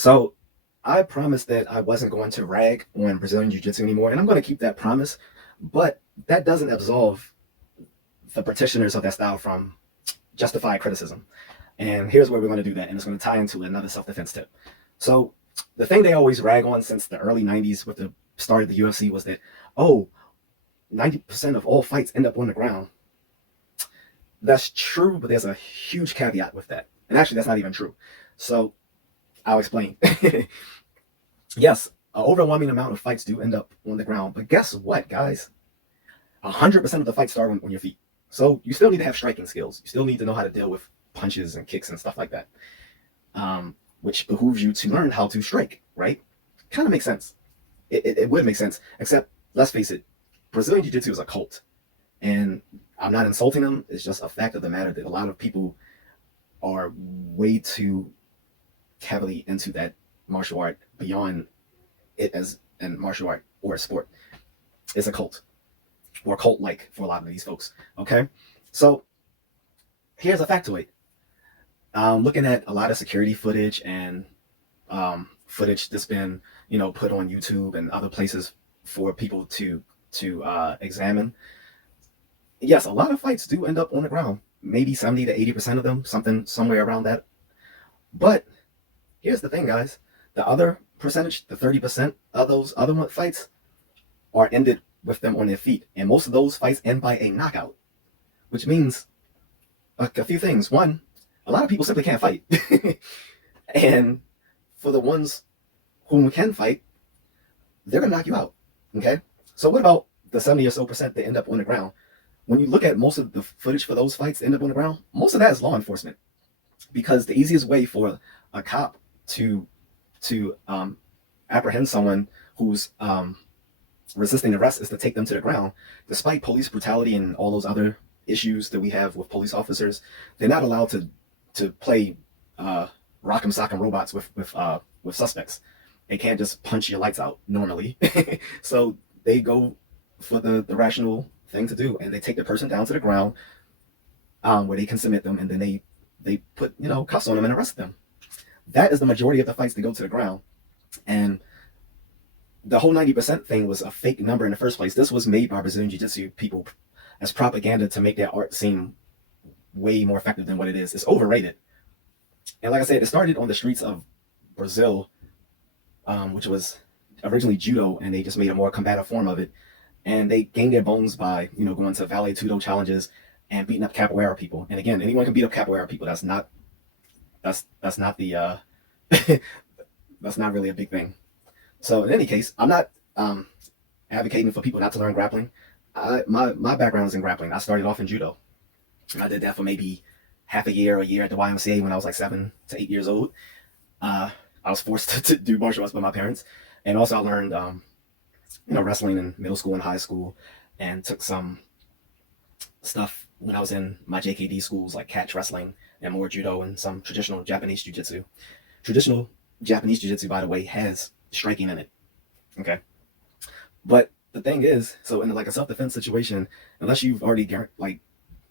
So I promised that I wasn't going to rag on Brazilian Jiu-Jitsu anymore, and I'm going to keep that promise. But that doesn't absolve the practitioners of that style from justified criticism. And here's where we're going to do that, and it's going to tie into another self-defense tip. So the thing they always rag on since the early 90s with the start of the UFC was that, oh, 90% of all fights end up on the ground. That's true, but there's a huge caveat with that. And actually, that's not even true. So I'll explain. Yes, an overwhelming amount of fights do end up on the ground, but guess what, guys? 100% of the fights start on your feet. So you still need to have striking skills. You still need to know how to deal with punches and kicks and stuff like that, which behooves you to learn how to strike, right? Kind of makes sense. It would make sense, except, let's face it, Brazilian Jiu-Jitsu is a cult. And I'm not insulting them. It's just a fact of the matter that a lot of people are way too heavily into that martial art beyond it as a martial art or a sport. It's a cult, or cult-like for a lot of these folks. Okay, so here's a factoid. Looking at a lot of security footage and footage that's been put on YouTube and other places for people to examine. Yes, a lot of fights do end up on the ground. Maybe 70 to 80% of them, somewhere around that. But here's the thing, guys. The other percentage, the 30% of those other fights are ended with them on their feet. And most of those fights end by a knockout, which means a few things. One, a lot of people simply can't fight. And for the ones who can fight, they're going to knock you out. Okay? So what about the 70 or so percent that end up on the ground? When you look at most of the footage for those fights that end up on the ground, most of that is law enforcement. Because the easiest way for a cop to apprehend someone who's resisting arrest is to take them to the ground. Despite police brutality and all those other issues that we have with police officers, they're not allowed to play rock'em sock'em robots with suspects. They can't just punch your lights out normally. So they go for the rational thing to do, and they take the person down to the ground where they can submit them, and then they put cuffs on them and arrest them. That is the majority of the fights that go to the ground. And the whole 90% thing was a fake number in the first place. This was made by Brazilian Jiu-Jitsu people as propaganda to make their art seem way more effective than what it is. It's overrated. And like I said, it started on the streets of Brazil, which was originally judo, and they just made a more combative form of it. And they gained their bones by going to Vale Tudo challenges and beating up capoeira people. And again, anyone can beat up capoeira people. That's not the that's not really a big thing. So in any case, I'm not advocating for people not to learn grappling. My background is in grappling. I started off in judo. I did that for maybe half a year at the YMCA when I was like 7 to 8 years old. I was forced to do martial arts by my parents, and also I learned wrestling in middle school and high school, and took some stuff when I was in my JKD schools, like catch wrestling and more judo and some traditional Japanese jiu-jitsu. Traditional Japanese jiu-jitsu, by the way, has striking in it. Okay. But the thing is, so in like a self-defense situation, unless you've already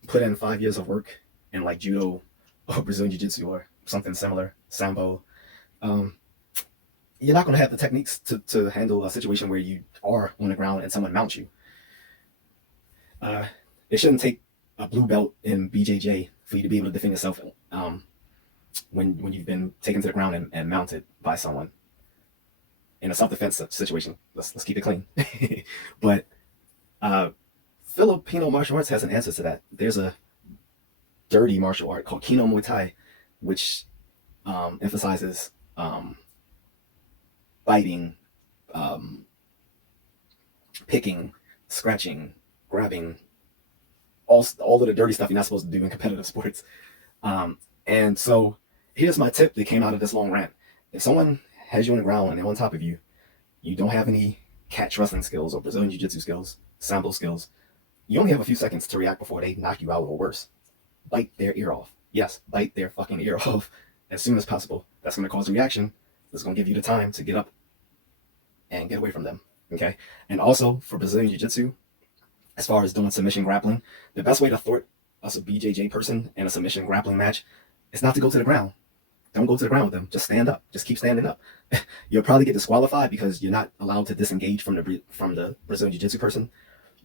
put in 5 years of work in like judo or Brazilian jiu-jitsu or something similar, sambo, you're not going to have the techniques to handle a situation where you are on the ground and someone mounts you. It shouldn't take a blue belt in BJJ for you to be able to defend yourself when you've been taken to the ground and mounted by someone in a self-defense situation. Let's keep it clean. But Filipino martial arts has an answer to that. There's a dirty martial art called Kino Muay Thai, which emphasizes biting, picking, scratching, grabbing, all of the dirty stuff you're not supposed to do in competitive sports. And so here's my tip that came out of this long rant. If someone has you on the ground and they're on top of you, you don't have any catch wrestling skills or Brazilian Jiu-Jitsu skills, sambo skills, you only have a few seconds to react before they knock you out, or worse, bite their ear off. Yes, bite their fucking ear off as soon as possible. That's going to cause a reaction. That's going to give you the time to get up and get away from them. Okay? And also for Brazilian Jiu-Jitsu, as far as doing submission grappling, the best way to thwart a BJJ person in a submission grappling match is not to go to the ground. don't go to the ground with them. Just stand up. Just keep standing up. You'll probably get disqualified because you're not allowed to disengage from the Brazilian Jiu-Jitsu person.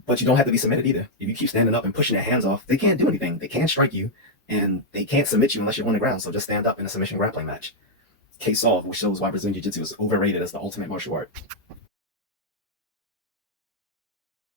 But you don't have to be submitted either. If you keep standing up and pushing their hands off, they can't do anything. They can't strike you, and they can't submit you unless you're on the ground. So just stand up in a submission grappling match. Case solved, which shows why Brazilian Jiu-Jitsu is overrated as the ultimate martial art.